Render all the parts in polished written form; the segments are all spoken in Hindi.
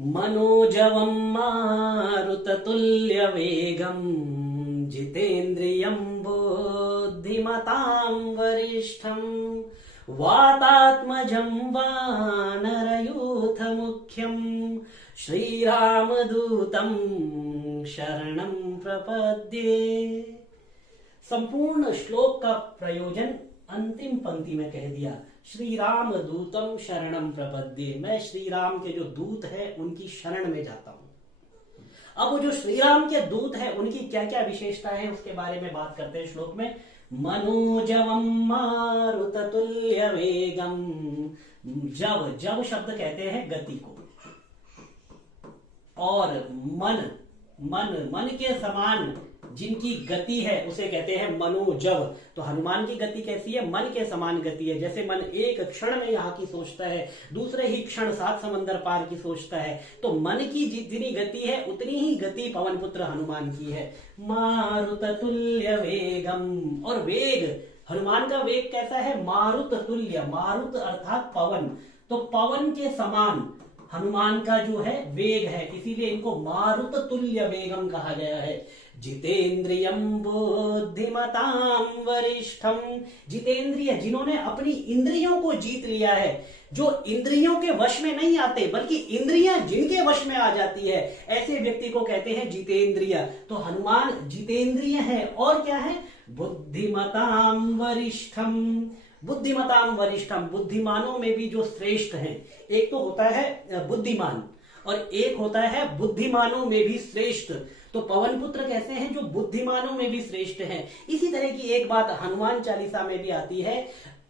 मनोजवं मारुततुल्यवेगं जितेन्द्रियं बुद्धिमतां वरिष्ठं वातात्मजं वानरयूथमुख्यं श्रीरामदूतं शरणं प्रपद्ये। संपूर्ण श्लोक का प्रयोजन अंतिम पंक्ति में कह दिया। श्री राम दूतम शरणम प्रपद्ये, मैं श्री राम के जो दूत है उनकी शरण में जाता हूं। अब वो जो श्री राम के दूत है उनकी क्या क्या विशेषता है उसके बारे में बात करते हैं श्लोक में। मनोजवम मारुततुल्य वेगम, जव जव शब्द कहते हैं गति को, और मन मन के समान जिनकी गति है उसे कहते हैं मनोजव। तो हनुमान की गति कैसी है? मन के समान गति है। जैसे मन एक क्षण में यहाँ की सोचता है, दूसरे ही क्षण 7 समंदर पार की सोचता है, तो मन की जितनी गति है उतनी ही गति पवन पुत्र हनुमान की है। मारुत तुल्य वेगम, और वेग, हनुमान का वेग कैसा है? मारुत तुल्य, मारुत अर्थात पवन, तो पवन के समान हनुमान का जो है वेग है, इसीलिए इनको मारुत तुल्य वेगम कहा गया है। जितेंद्रियम बुद्धिमतां वरिष्ठम, जितेंद्रिय, जिन्होंने अपनी इंद्रियों को जीत लिया है, जो इंद्रियों के वश में नहीं आते बल्कि इंद्रियां जिनके वश में आ जाती है, ऐसे व्यक्ति को कहते हैं जितेंद्रिय। तो हनुमान जितेंद्रिय है। और क्या है? बुद्धिमतां वरिष्ठम, बुद्धिमतां वरिष्ठम, बुद्धिमानों में भी जो श्रेष्ठ हैं। एक तो होता है बुद्धिमान और एक होता है बुद्धिमानों में भी श्रेष्ठ। तो पवन पुत्र कैसे हैं? जो बुद्धिमानों में भी श्रेष्ठ हैं। इसी तरह की एक बात हनुमान चालीसा में भी आती है,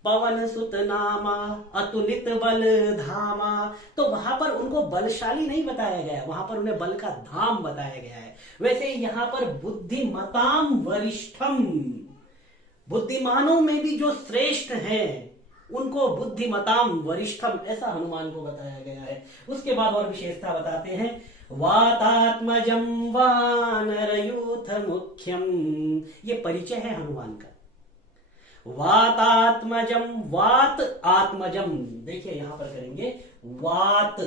पवन सुत नामा अतुलित बल धामा। तो वहां पर उनको बलशाली नहीं बताया गया, वहां पर उन्हें बल का धाम बताया गया है। वैसे यहां पर बुद्धिमतां वरिष्ठम, बुद्धिमानों में भी जो श्रेष्ठ हैं उनको बुद्धिमतां वरिष्ठम ऐसा हनुमान को बताया गया है। उसके बाद और विशेषता बताते हैं, वातात्मजम वानरयूथ मुख्यम, ये परिचय है हनुमान का। वातात्मजम, वात आत्मजम, देखिए यहां पर करेंगे वात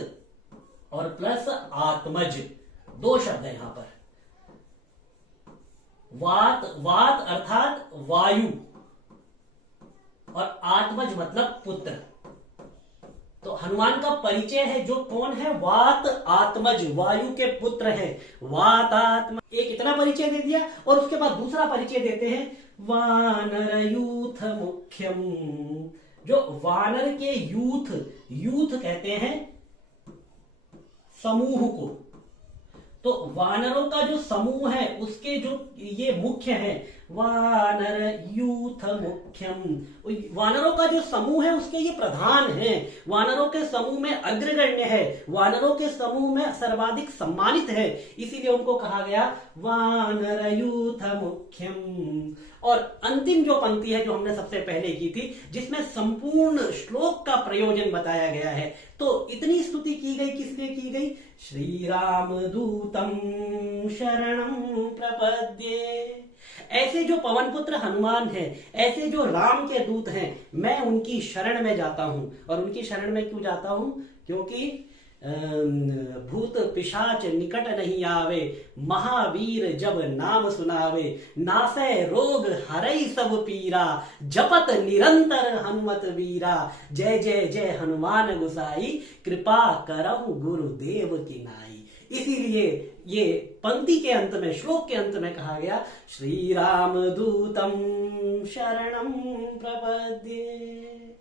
और प्लस आत्मज, दो शब्द है यहां पर। वात, वात अर्थात वायु, और आत्मज मतलब पुत्र। तो हनुमान का परिचय है जो कौन है? वात आत्मज, वायु के पुत्र है। वात आत्म, एक इतना परिचय दे दिया और उसके बाद दूसरा परिचय देते हैं, वानर यूथ मुख्यम, जो वानर के यूथ, यूथ कहते हैं समूह को, तो वानरों का जो समूह है उसके जो ये मुख्य है, वानर यूथ मुख्यम, वानरों का जो समूह है उसके ये प्रधान है, वानरों के समूह में अग्रगण्य है, वानरों के समूह में सर्वाधिक सम्मानित है, इसीलिए उनको कहा गया वानर यूथ मुख्यम। और अंतिम जो पंक्ति है जो हमने सबसे पहले की थी, जिसमें संपूर्ण श्लोक का प्रयोजन बताया गया है, तो इतनी स्तुति की गई, किसने की गई? श्री राम दूतम शरणं प्रपद्ये। ऐसे जो पवन पुत्र हनुमान है, ऐसे जो राम के दूत हैं, मैं उनकी शरण में जाता हूं। और उनकी शरण में क्यों जाता हूं? क्योंकि भूत पिशाच निकट नहीं आवे, महावीर जब नाम सुनावे, नासै रोग हरई सब पीरा, जपत निरंतर हनुमत वीरा, जय जय जय हनुमान गुसाई, कृपा करहु गुरुदेव की नाई। इसीलिए ये पंक्ति के अंत में, श्लोक के अंत में कहा गया, श्री राम दूतम शरणं प्रपद्ये।